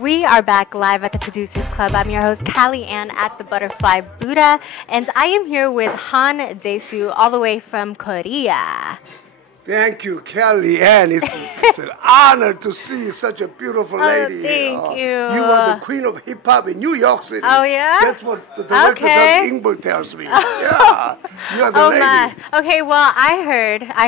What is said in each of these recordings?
We are back live at the Producers Club. I'm your host, Khalia, at the Butterfly Buddha, and I am here with Hahn Desu, all the way from Korea. Thank you, Kelly Ann. It's an honor to see such a beautiful lady. Thank you. You are the queen of hip hop in New York City. Oh, yeah? That's what the director Doug Ingber tells me. Yeah, you are the lady. Man. Okay, well, I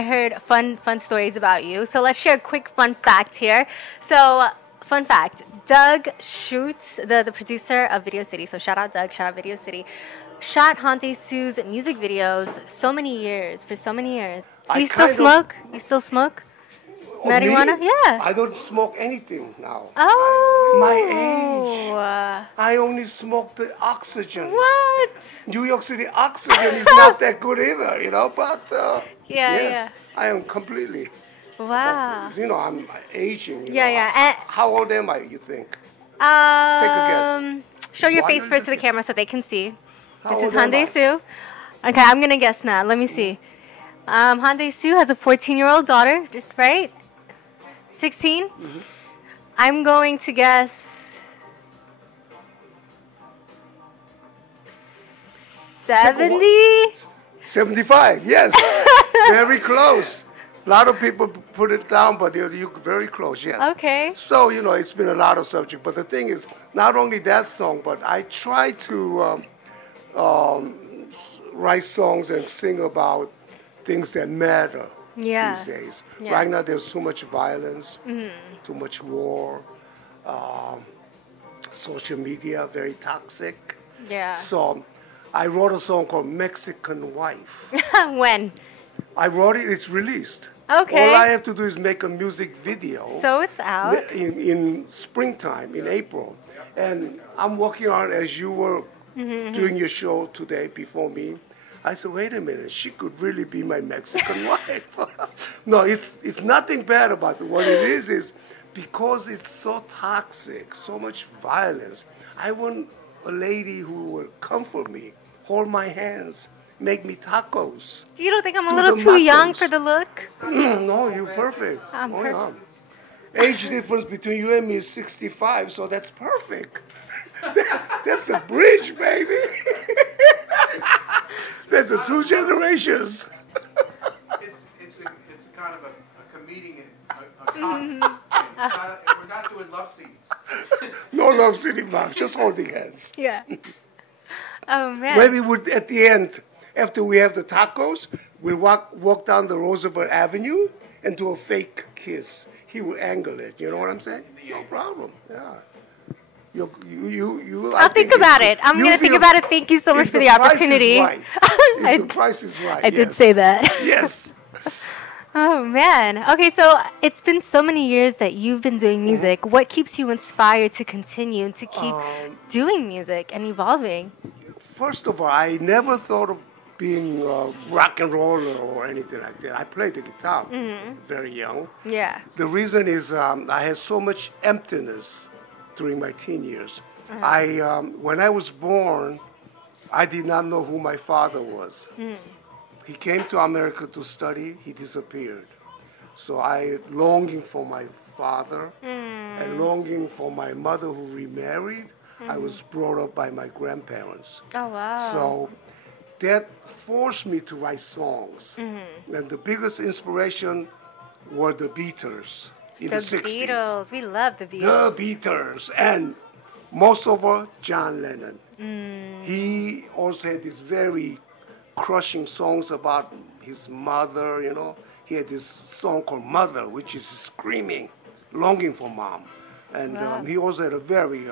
heard fun stories about you. So let's share a quick fun fact here. So, fun fact: Doug Schutz, the producer of Video City. So shout out Doug, shout out Video City. Shot Hahn Desu's music videos for so many years. Do you still smoke? You still smoke? Marijuana? Me? Yeah. I don't smoke anything now. Oh. My age. I only smoke the oxygen. What? New York City oxygen is not that good either, but yes, I am completely. Wow. I'm aging. Yeah. How old am I, you think? Take a guess. Show your face first to the camera so they can see. How This is old Hahn am I? Desu. Okay, I'm going to guess now. Let me see. Hahn Desu has a 14-year-old daughter, right? 16? Mm-hmm. I'm going to guess 70? 75, yes. Very close. A lot of people put it down, but you're very close, yes. Okay. So, it's been a lot of subject. But the thing is, not only that song, but I try to write songs and sing about things that matter these days. Yeah. Right now, there's too much violence, too much war, social media, very toxic. Yeah. So I wrote a song called Mexican Wife. When? I wrote it, it's released. Okay. All I have to do is make a music video. So it's out. In springtime, in April. And I'm working on it as you were doing your show today before me. I said, wait a minute, she could really be my Mexican wife. No, it's nothing bad about it. What it is because it's so toxic, so much violence, I want a lady who will comfort me, hold my hands, make me tacos. You don't think I'm a little too young for the look? No, you're perfect. I'm perfect. Yeah. Age difference between you and me is 65, so that's perfect. That's the bridge, baby. That's the two generations. It's a kind of a comedian, a comedy. We're not doing love scenes. No love sitting back, just holding hands. Yeah. Oh, man. Maybe at the end, after we have the tacos, we'll walk down the Roosevelt Avenue and do a fake kiss. He will angle it. You know what I'm saying? No problem. Yeah. I'll think about it. I'm going to think about it. Thank you so much for the opportunity. If the price is right. I did say that. Yes. Oh, man. Okay, so it's been so many years that you've been doing music. What keeps you inspired to continue and to keep doing music and evolving? First of all, I never thought of being a rock and roller or anything like that. I played the guitar very young. Yeah. The reason is I had so much emptiness during my teen years. When I was born, I did not know who my father was. He came to America to study. He disappeared. So I longing for my father and longing for my mother who remarried. I was brought up by my grandparents. Oh, wow. So that forced me to write songs. And the biggest inspiration were the Beatles in the 60s. The Beatles. We love the Beatles. The Beatles. And most of all, John Lennon. He also had these very crushing songs about his mother, He had this song called Mother, which is screaming, longing for mom. And he also had a very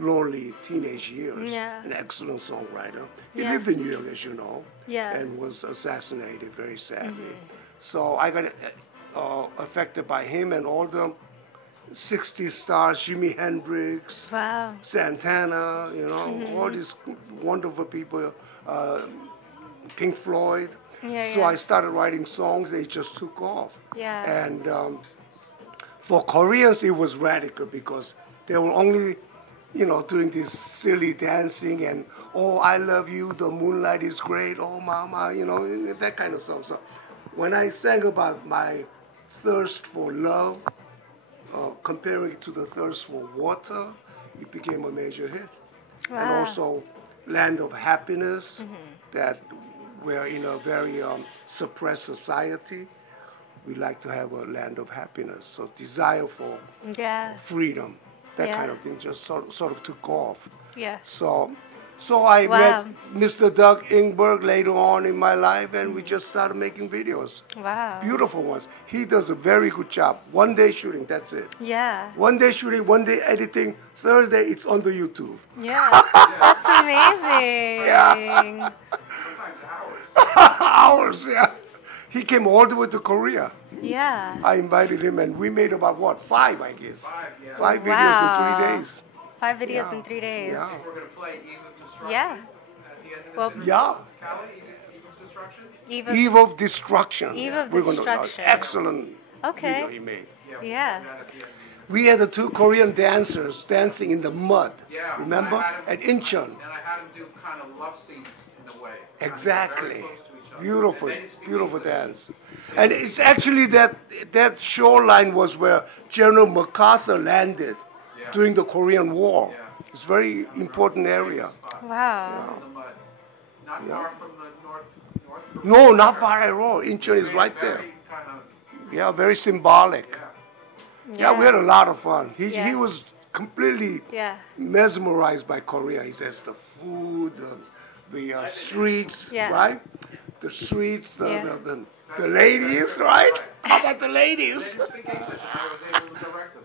lonely teenage years. Yeah. An excellent songwriter. He lived in New York, as you know, Yeah. and was assassinated very sadly. So I got affected by him and all the 60s stars, Jimi Hendrix, Wow. Santana, all these wonderful people, Pink Floyd. So I started writing songs, they just took off. Yeah. And for Koreans, it was radical because they were only, doing this silly dancing and, oh, I love you, the moonlight is great, oh, mama, that kind of stuff. So when I sang about my thirst for love, comparing it to the thirst for water, it became a major hit. Wow. And also Land of Happiness, that we're in a very suppressed society. We like to have a land of happiness. So desire for freedom, that kind of thing, just sort of took off. Yeah. So I met Mr. Doug Ingberg later on in my life, and we just started making videos. Wow. Beautiful ones. He does a very good job. One day shooting, that's it. Yeah. One day shooting, one day editing. Third day, it's on the YouTube. Yeah. That's amazing. Yeah. Hours, yeah. He came all the way to Korea. Yeah. I invited him, and we made about, what, 5, I guess. 5 videos Wow. in 3 days. 5 videos in 3 days. Yeah. We're going to play Eve of Destruction Yeah. at the end of Well, this Yeah. Khalia, Eve of Destruction? Eve of Destruction. Eve of We're Destruction. Excellent Okay. video he made. Yeah. We had the 2 Korean dancers dancing in the mud. Yeah. Remember? I had him- At Incheon. And I had him do kind of love scenes in a way. Kind of Exactly. very close to each other. Beautiful, And they didn't speak beautiful English. dance. And it's actually that shoreline was where General MacArthur landed during the Korean War. Yeah. It's a very important area. Wow. In the mud. Not far from the north. No, not far at all. Incheon is right there. Very kind of, Yeah, very symbolic. yeah. Yeah, we had a lot of fun. He Yeah. was completely Yeah. mesmerized by Korea. He says the food, the streets, Yeah. right? The streets, Yeah. the ladies, right? How about the ladies? They didn't speak English, and I was able to direct them.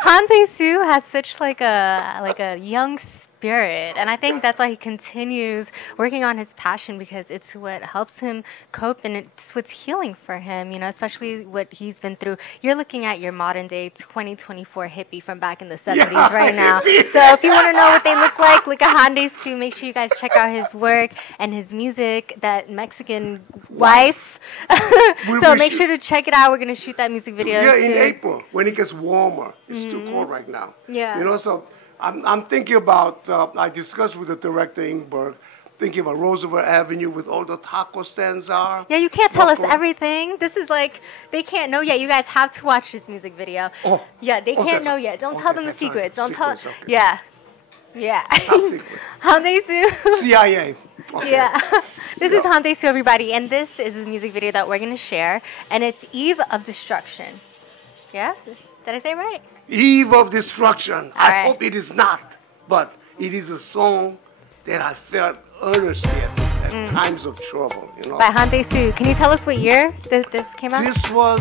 Han Tae-soo has such like a young spirit, and I think that's why he continues working on his passion, because it's what helps him cope and it's what's healing for him, you know, especially what he's been through. You're looking at your modern day 2024 hippie from back in the 70s right now. So if you want to know what they look at Han Tae-soo, make sure you guys check out his work and his music, that Mexican wife. So make sure to check it out. We're going to shoot that music video Yeah, in soon. April when it gets warmer. It's too cold right now. Yeah. You know, so I'm thinking about. I discussed with the director Ingberg, thinking about Roosevelt Avenue with all the taco stands are. Yeah, you can't tell us Buffalo. everything. This is like, they can't know yet. You guys have to watch this music video. Oh. Yeah, they Oh, can't that's- know yet. Don't okay, tell them the that's all right. secrets. Don't tell. Secrets, okay. Yeah. Yeah. Top secret. Han Tae-soo. CIA. Okay. Yeah. This is Han Tae-soo, everybody, and this is his music video that we're going to share, and it's Eve of Destruction. Yeah? Did I say it right? Eve of Destruction. I right. hope it is not, but it is a song that I felt earnestly at times of trouble. You know. By Han Tae-soo. Can you tell us what year this came out? This was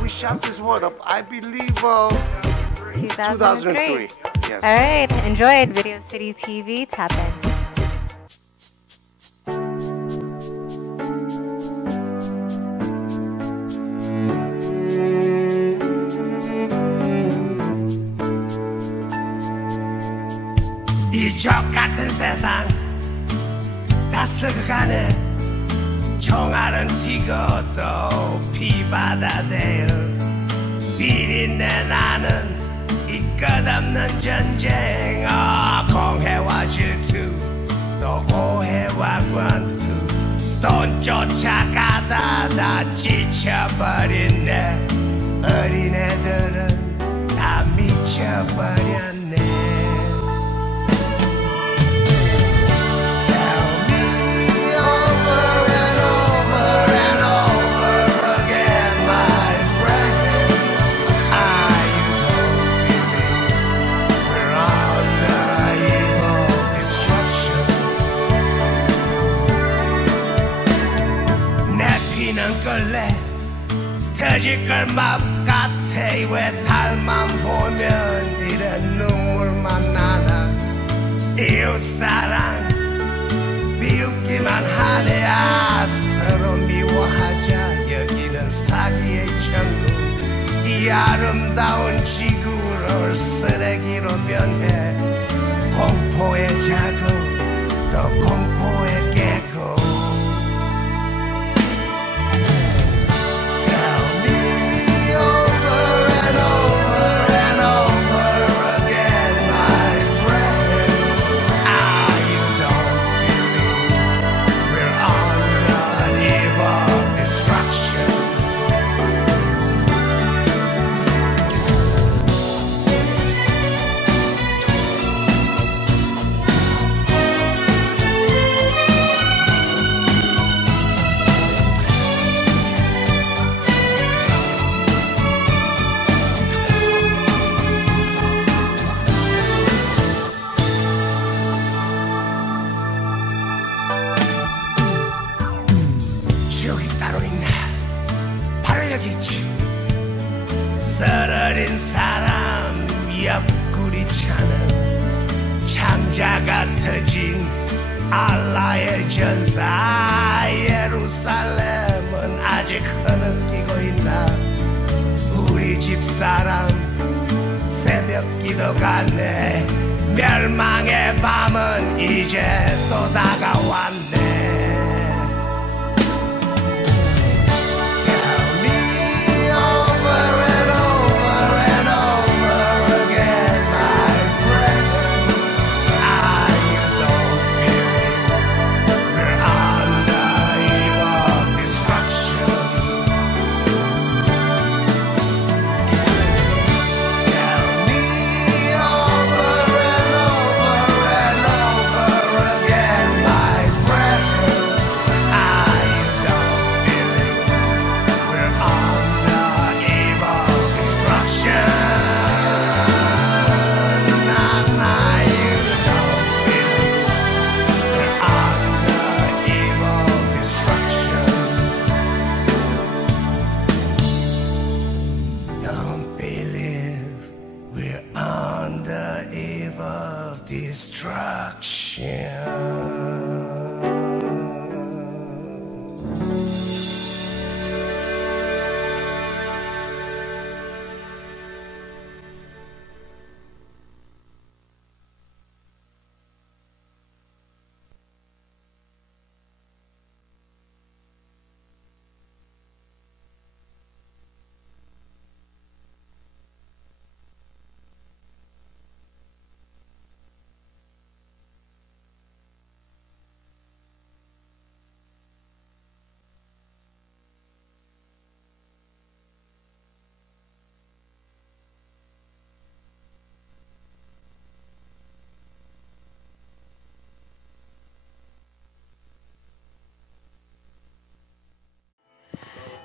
we shot this one up. I believe 2003. 2003. Yes. All right. Enjoy it. Video City TV. Tap in. 이적 같은 세상 다 썩어가네 총알은 튀고 또 피바다 대어 비린내 나는 이 끝없는 전쟁 공해와 질투 또 오해와 권투 돈 쫓아가다 다 지쳐버렸네 어린애들은 다 미쳐버렸네 걸레 터질 걸맘 같아 왜 달만 보면 이래 눈물만 나나 이웃사랑 미웃기만 하네 서로 미워하자 여기는 사기의 천국 이 아름다운 지구를 쓰레기로 변해 공포의 자국 또 공포의 깨고 쓰러진 사람 옆구리 차는 창자가 터진 알라의 전사 예루살렘은 아직 흐느끼고 있나 우리 집사람 새벽 기도 갔네 멸망의 밤은 이제 또 다가왔네 Tell me over and over and over again my friend I don't believe we're on the eve of destruction Tell me over and over and over again, my friend. I don't believe we're on the eve of destruction. Nah, you don't believe we're on the eve of destruction. Don't believe we're on the eve of destruction.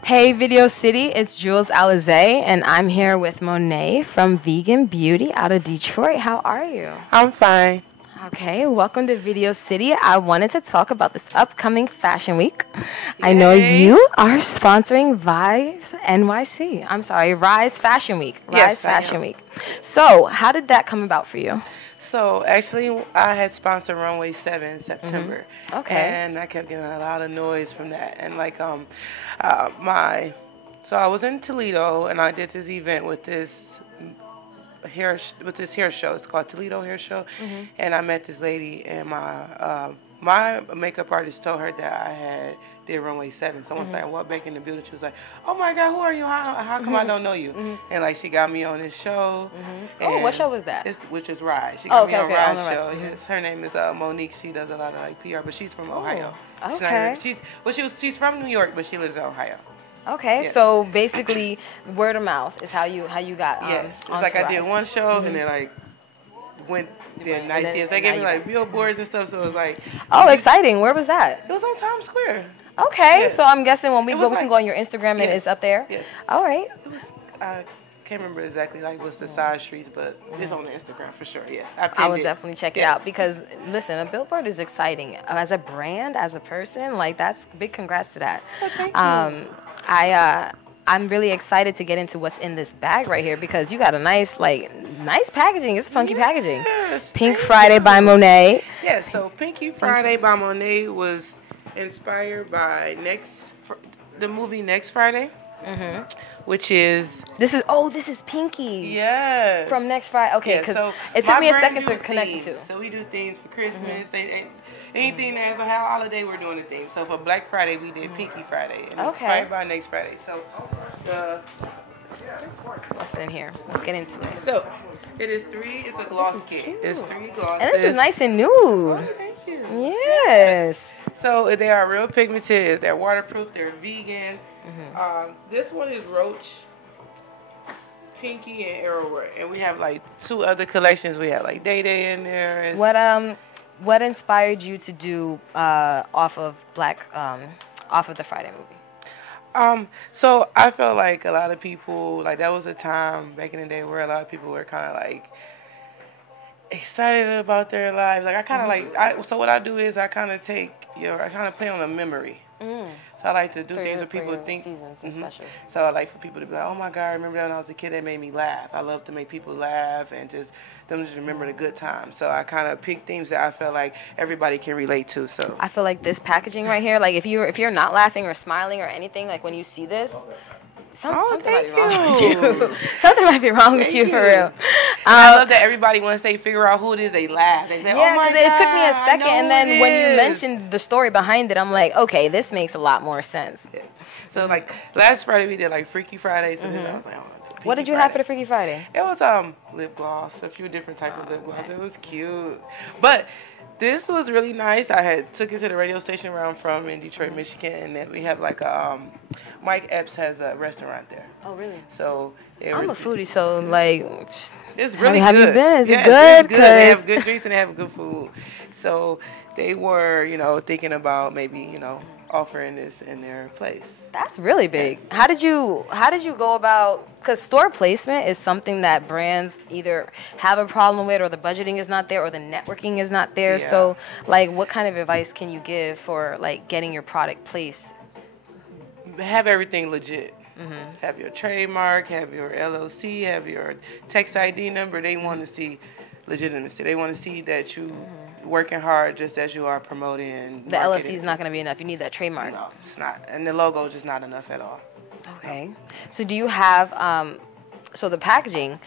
Hey Video City, it's Jewelz Alize, and I'm here with Mone from Vegan Beauty out of Detroit. How are you? I'm fine. Okay, welcome to Video City. I wanted to talk about this upcoming Fashion Week. I know you are sponsoring Rise NYC. I'm sorry, Rise Fashion Week. Rise Yes, I Fashion am. Week. So, how did that come about for you? So actually, I had sponsored Runway 7 in September. Okay. And I kept getting a lot of noise from that. And like so I was in Toledo and I did this event with this hair show. It's called Toledo Hair Show. And I met this lady and my makeup artist told her that I did Runway 7. Someone said, I walked back in the building. She was like, oh my God, who are you? How come I don't know you? And like she got me on this show. Oh, what show was that? Which is Rise. She got me on on Rise the Rise. show. Yes, her name is Monique. She does a lot of like PR, but she's from Ohio. She's not okay. here- she's from New York, but she lives in Ohio. Okay, Yeah. so basically, word of mouth is how you got. Yes, it's onto like I did Rise. one show and then like went did nice then- deals. They and gave now me you like billboards and stuff, so it was like Oh, exciting! Where was that? it was on Times Square. Okay, Yes. so I'm guessing when we It go, was we can like- go on your Instagram and Yes. it's up there. Yes. All right. It was I can't remember exactly like what's the side streets, but it's on the Instagram for sure. Yes, I pinned will it. definitely check it Yes. out because listen, a billboard is exciting as a brand, as a person. Like that's big. Congrats to that. Oh, thank you. I'm really excited to get into what's in this bag right here because you got a nice packaging. It's funky packaging. Yes, Pink thank Friday you. by Monet. Yes, so Pinky Friday by Monet was inspired by the movie Next Friday, which is This is Pinky. yes From Next Friday. Okay, Yeah, because so it took my me a brand second to do connect themes. the two. So we do things for Christmas, anything that has a holiday, we're doing a theme. So for Black Friday, we did Pinky Friday, and it's Okay. inspired by Next Friday. So What's in here? Let's get into it. so it is three. It's a gloss kit. cute. It's 3 glosses. And this is nice and nude. Oh, thank you. Yes. So they are real pigmented. They're waterproof. They're vegan. This one is Roach, Pinky, and Arrowroot. And we have like 2 other collections. We have like Day Day in there. It's- What inspired you to do off of the Friday movie? So I felt like a lot of people, like that was a time back in the day where a lot of people were kind of like excited about their lives. Like I kind of so what I do is I kind of play on a memory. So I like to do For things your- where for people your think. seasons and specials. So I like for people to be like, oh my God, I remember that when I was a kid, that made me laugh. I love to make people laugh and just them just remember the good times. So I kind of pick themes that I feel like everybody can relate to. So I feel like this packaging right here, like if you're not laughing or smiling or anything, like when you see this, something might be wrong with you. Something might be wrong with you for real. I love that everybody, once they figure out who it is, they laugh. They say, Yeah, oh my because God, it took me a I second, know and who then it when you is. mentioned the story behind it, I'm like, okay, this makes a lot more sense. So like last Friday we did like Freaky Friday. So then I was like, oh, What did Freaky you have for the Friday. Freaky Friday? It was lip gloss, a few different types of lip gloss. It was cute, but this was really nice. I had took it to the radio station where I'm from in Detroit, Michigan, and then we have like a Mike Epps has a restaurant there. Oh, really? So I'm a foodie, so like, it's really have good. you been? Is it Yes, good? it's good. They 'Cause- have good drinks and they have good food. So they were, thinking about maybe, offering this in their place. That's really big. How did you go about? Because store placement is something that brands either have a problem with, or the budgeting is not there, or the networking is not there. Yeah. So, like, what kind of advice can you give for like getting your product placed? Have everything legit. Mm-hmm. Have your trademark, have your LLC, have your tax ID number. They want to see legitimacy. They want to see that you working hard just as you are promoting. The marketing. LLC is not going to be enough. You need that trademark. No, it's not. And the logo is just not enough at all. Okay. So do you have so the packaging?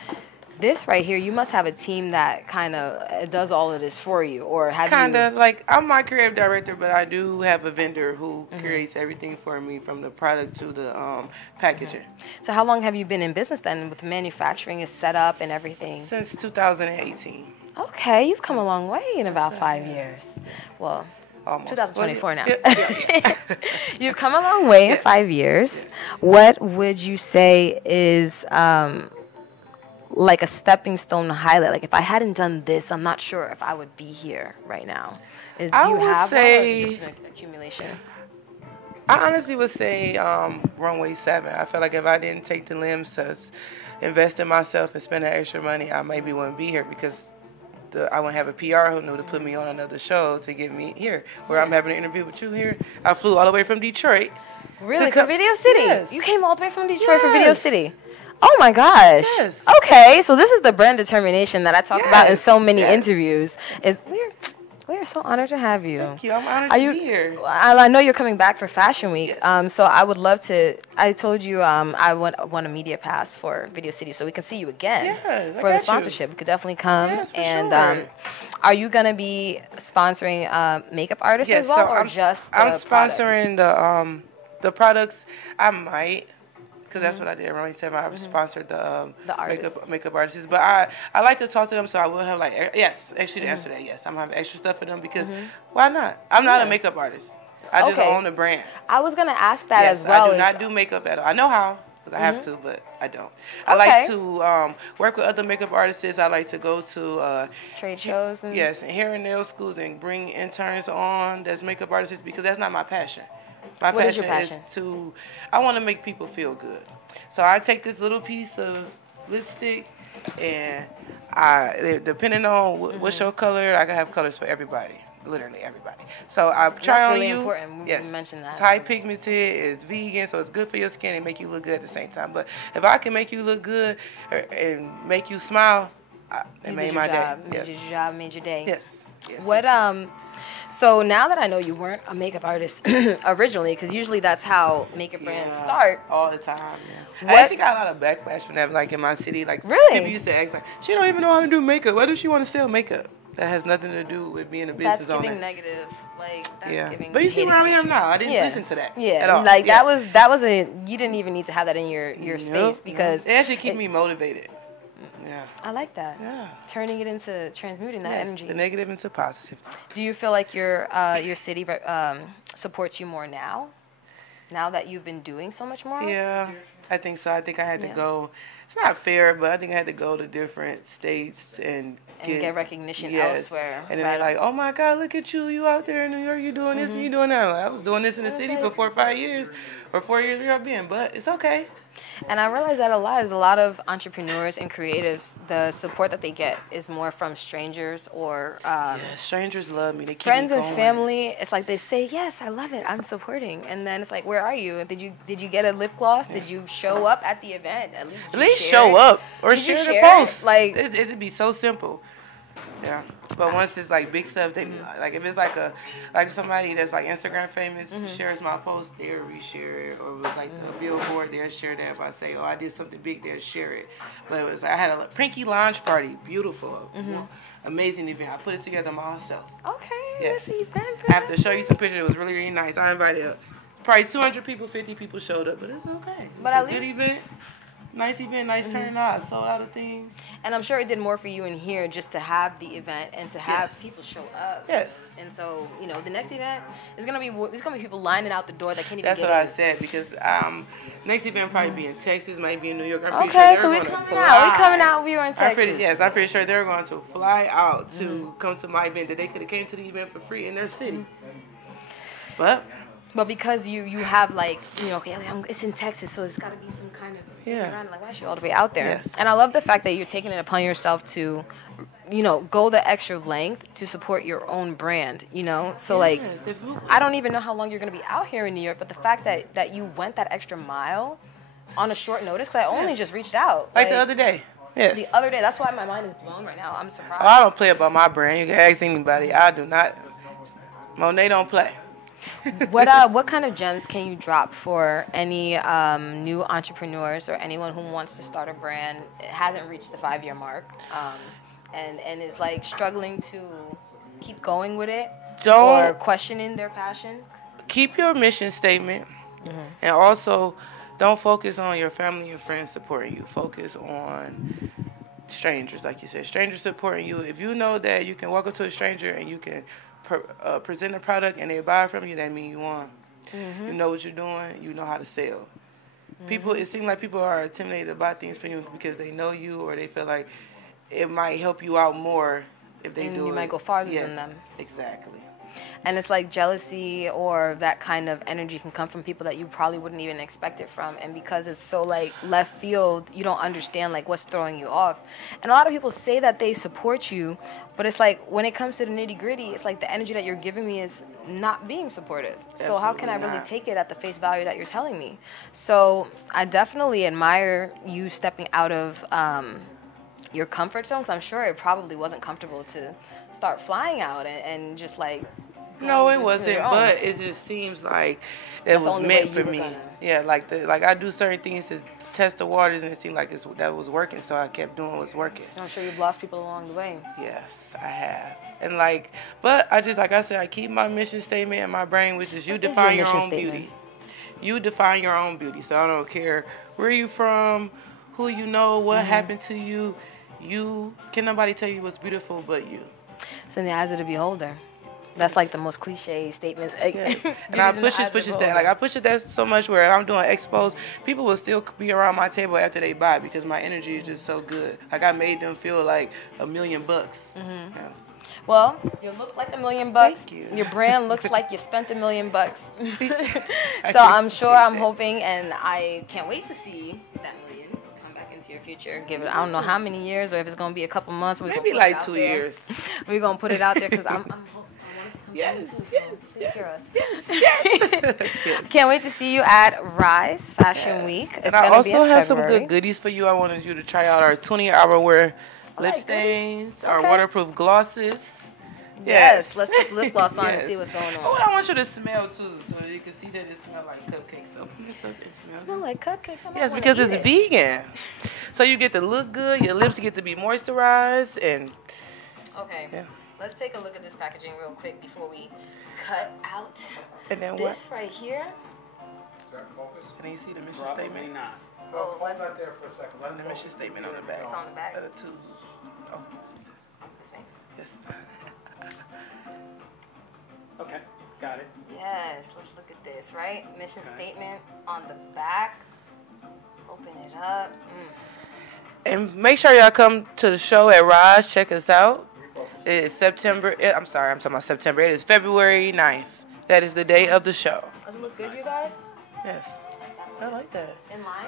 This right here, you must have a team that kind of does all of this for you, or have Kind you? of like I'm my creative director, but I do have a vendor who creates everything for me, from the product to the packaging. So how long have you been in business then, with manufacturing is set up and everything? Since 2018. Okay, you've come a long way in about 5 years. Well, Almost. 2024 now. Yeah. You've come a long way in 5 years. What would you say is like a stepping stone highlight? Like, if I hadn't done this, I'm not sure if I would be here right now. Do I you would have say- one, or is it just an accumulation? I honestly would say Runway 7. I feel like if I didn't take the limbs to invest in myself and spend that extra money, I maybe wouldn't be here, because I wouldn't have a PR who knew to put me on another show to get me here. Where I'm having an interview with you here. I flew all the way from Detroit. Really? To For Video City? Yes. You came all the way from Detroit for Yes. Video City? Oh my gosh. Yes. Okay, so this is the brand determination that I talk about in Yes, so many yes. interviews. We are so honored to have you. Thank you. I'm honored Are to you? be here. I know you're coming back for Fashion Week. Yes. So I would love to. I told you I won a media pass for Video City, so we can see you again Yes, I for got the you. sponsorship. We could definitely come. Yes, for and sure. are you gonna be sponsoring makeup artists Yes, as well, so or I'm, just the I'm products? sponsoring the products. I might, because that's what I did at Runway 7. I sponsored the artists. makeup artists. But I like to talk to them, so I will have actually to answer that, yes. I'm having extra stuff for them, because why not? I'm not a makeup artist. I just Okay. own the brand. I was gonna ask that Yes, as well. I do is- not do makeup at all. I know how, because I have to, but I don't. I like Okay. to work with other makeup artists. I like to go to trade shows. And yes, and hair and nail schools, and bring interns on that's makeup artists, because that's not my passion. My What is your passion is I want to make people feel good. So I take this little piece of lipstick, and depending on what's your color, I can have colors for everybody. Literally everybody. So I try That's on really you. important. Yes. You mentioned that. It's high pigmented. It's vegan, so it's good for your skin and make you look good at the same time. But if I can make you look good and make you smile, it You made did my your job. day. You Yes. did your job, made your day. Yes. Yes. What So now that I know you weren't a makeup artist originally, because usually that's how makeup brands Yeah, start. all the time. Yeah. What- I actually got a lot of backlash from that, like in my city. Like Really? people used to ask, like, she don't even know how to do makeup. Why does she want to sell makeup? That has nothing to do with being a business That's owner. giving negative, like that's Yeah. giving. But you see hating where I am energy. now. I didn't Yeah. listen to that Yeah, at all. like Yeah. that was a you didn't even need to have that in your space, because it actually keep me motivated. Yeah. I like that. Yeah. Turning it into transmuting that Yes, energy. the negative into positive. Do you feel like your city supports you more now? Now that you've been doing so much more? Yeah, I think so. I think I had to Yeah. go. It's not fair, but I think I had to go to different states and get recognition yes. elsewhere. And then they're like, "Oh my God, look at you! You out there in New York, you doing this and you doing that." Like, I was doing this in the city for 4 or 5 years, or 4 years where I've been, but it's okay. And I realize that a lot of entrepreneurs and creatives, the support that they get is more from strangers or strangers love me. They keep friends me and going. family. It's like they say, "Yes, I love it. I'm supporting." And then it's like, "Where are you? Did you get a lip gloss? Did you show up at the event? At least show up or Did you share the share it? post. Like it'd be so simple. Yeah, but once it's like big stuff, they like if it's like somebody that's like Instagram famous shares my post, they'll reshare it. Or if it's like a billboard, they'll share that. If I say, "Oh, I did something big," they'll share it. But it was I had a Pinky launch party, beautiful, amazing event. I put it together myself. okay, Yes. this event. I have to show you some pictures. It was really, really nice. I invited probably 200 people, 50 people showed up, but it's okay. It's But a at good least- event. Nice event, nice turnout. I sold out of things. And I'm sure it did more for you in here just to have the event and to have people show up. Yes. And so, the next event is gonna be people lining out the door that can't even That's get what I in. said because next event probably be in Texas, might be in New York. I'm pretty Okay, sure so they're we're going to coming fly. out. We're coming out. We were in I'm Texas. pretty sure they're going to fly out to come to my event that they could have came to the event for free in their city. But because you have it's in Texas, so it's got to be some kind of around, like, why is she all the way out there? Yes. And I love the fact that you're taking it upon yourself to, go the extra length to support your own brand. So I don't even know how long you're gonna be out here in New York, but the fact that you went that extra mile on a short notice, because I only just reached out like the other day. Yes. The other day, that's why my mind is blown right now. I'm surprised. Oh, I don't play about my brand. You can ask anybody. I do not. Monet don't play. What kind of gems can you drop for any new entrepreneurs or anyone who wants to start a brand, hasn't reached the 5-year mark, and is like struggling to keep going with it or questioning their passion? Keep your mission statement, and also don't focus on your family and friends supporting you. Focus on strangers, like you said. Strangers supporting you. If you know that you can walk up to a stranger and you can present a product and they buy it from you, that means you won. You know what you're doing. You know how to sell. People, it seems like people are intimidated to buy things from you because they know you or they feel like it might help you out more if they do it. You might go farther than them. Exactly. And it's like jealousy or that kind of energy can come from people that you probably wouldn't even expect it from. And because it's so like left field, you don't understand like what's throwing you off. And a lot of people say that they support you, but it's like when it comes to the nitty gritty, it's like the energy that you're giving me is not being supportive. So how can I really take it at the face value that you're telling me? So I definitely admire you stepping out of your comfort zone, because I'm sure it probably wasn't comfortable to start flying out and just like... No, it wasn't, but it just seems like it was meant for me. Yeah, like I do certain things to test the waters, and it seemed like that was working, so I kept doing what's working. I'm sure you've lost people along the way. Yes, I have. And but I just, like I said, I keep my mission statement in my brain, which is you define your own beauty. You define your own beauty, so I don't care where you from, who you know, what happened to you. Can nobody tell you what's beautiful but you. It's in the eyes of the beholder. That's like the most cliche statement. Yes. And I push it that. Like I push it that so much where if I'm doing expos, people will still be around my table after they buy because my energy is just so good. Like I made them feel like $1 million. Yes. Well, you look like $1 million. Thank you. Your brand looks like you spent $1 million. So I'm sure, I'm hoping, and I can't wait to see that million come back into your future. Give it, I don't know how many years, or if it's gonna be a couple months. Maybe like 2 years. We're gonna put it out there because I'm hoping. Yes. Can't wait to see you at Rise Fashion Week. It's and I gonna be also in have some February. good goodies for you. I wanted you to try out our 20-hour wear lip stains, our waterproof glosses. Yes, let's put lip gloss on and see what's going on. Oh, and I want you to smell too, so you can see that it smells like cupcakes. So put this up and Smell like cupcakes. Yes, because it's vegan. So you get to look good, your lips get to be moisturized, and okay. Yeah. Let's take a look at this packaging real quick before we cut out and then this right here. And then you see the mission statement. Oh, let's. Hold that there for a second. And the mission statement on the back. It's on the back. The two. Oh, This way. yes. Okay, got it. Yes, let's look at this, right? Mission statement on the back. Open it up. And make sure y'all come to the show at Rise. Check us out. It is September. I'm talking about September. It is February 9th. That is the day of the show. Does it look good, you guys? Yes. I like that. In line?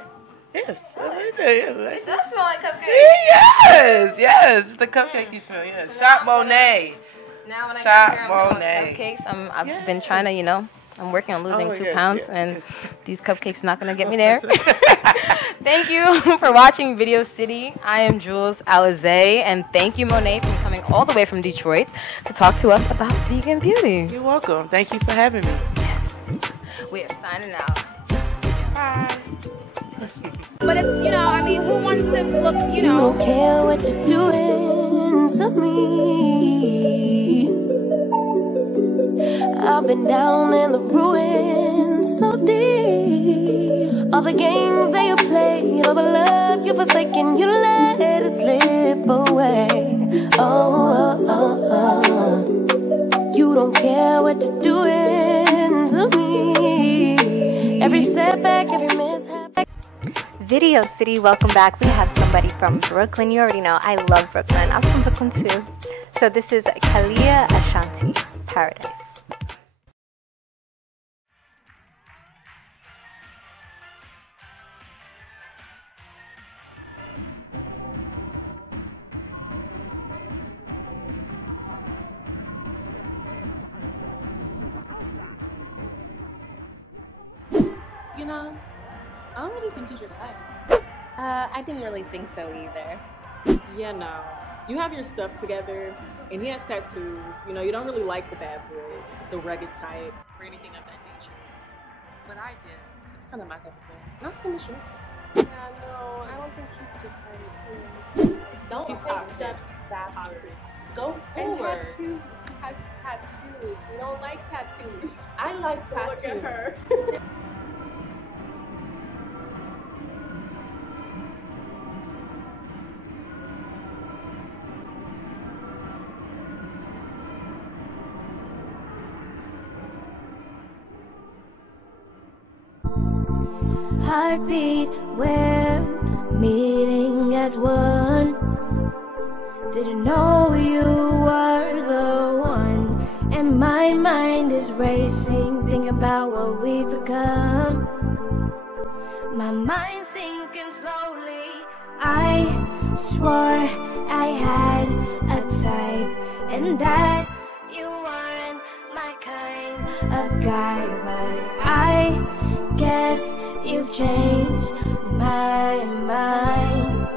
Yes. Yes. It does smell like cupcakes. Yes. Yes. The cupcake you smell. Yes. So Shop Mone. Now when I Shop get here, I'm Mone. cupcakes. I've been trying to, you know, I'm working on losing 2 pounds, and yes. these cupcakes not gonna get me there. Thank you for watching Video City. I am Jewelz Alize, and thank you, Mone, for coming all the way from Detroit to talk to us about vegan beauty. You're welcome. Thank you for having me. Yes. We are signing out. Bye. But it's, you know, I mean, who wants to look, you know? Don't care what you're doing to me. I've been down in the ruins so deep. All the games that you play, all the love you've forsaken, you let it slip away. You don't care what you're doing to me. Every setback, every mishap. Video City, welcome back. We have somebody from Brooklyn. You already know I love Brooklyn. I'm from Brooklyn too. So this is Khalia, Ashante, Paradise. You know, I don't really think he's your type. I didn't really think so either. Yeah, no. You have your stuff together, and he has tattoos. You know, you don't really like the bad boys, the rugged type, or anything of that nature. But I did. It's kind of my type of thing. Not so much your type. Yeah, no, I don't think he's your type. Don't He's take toxic. steps backwards. Toxic. Go And forward. tattoos. He has tattoos. We don't like tattoos. I like So tattoos. look at her. Heartbeat, we're meeting as one. Didn't know you were the one. And my mind is racing, thinking about what we've become. My mind's sinking slowly. I swore I had a type, and that you weren't my kind of guy. But I guess you've changed my mind,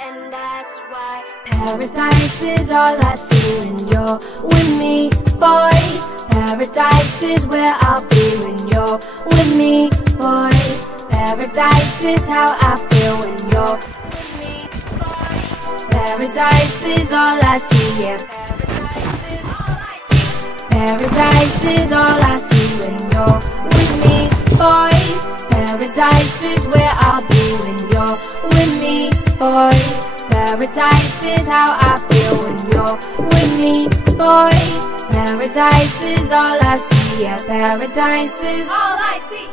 and that's why paradise is all I see when you're with me, boy. Paradise is where I'll be when you're with me, boy. Paradise is how I feel when you're with me, boy. Paradise is all I see, yeah. Paradise is all I see when you're with me, boy. Paradise is where I'll be when you're with me, boy. Paradise is how I feel when you're with me, boy. Paradise is all I see, yeah. Paradise is all I see.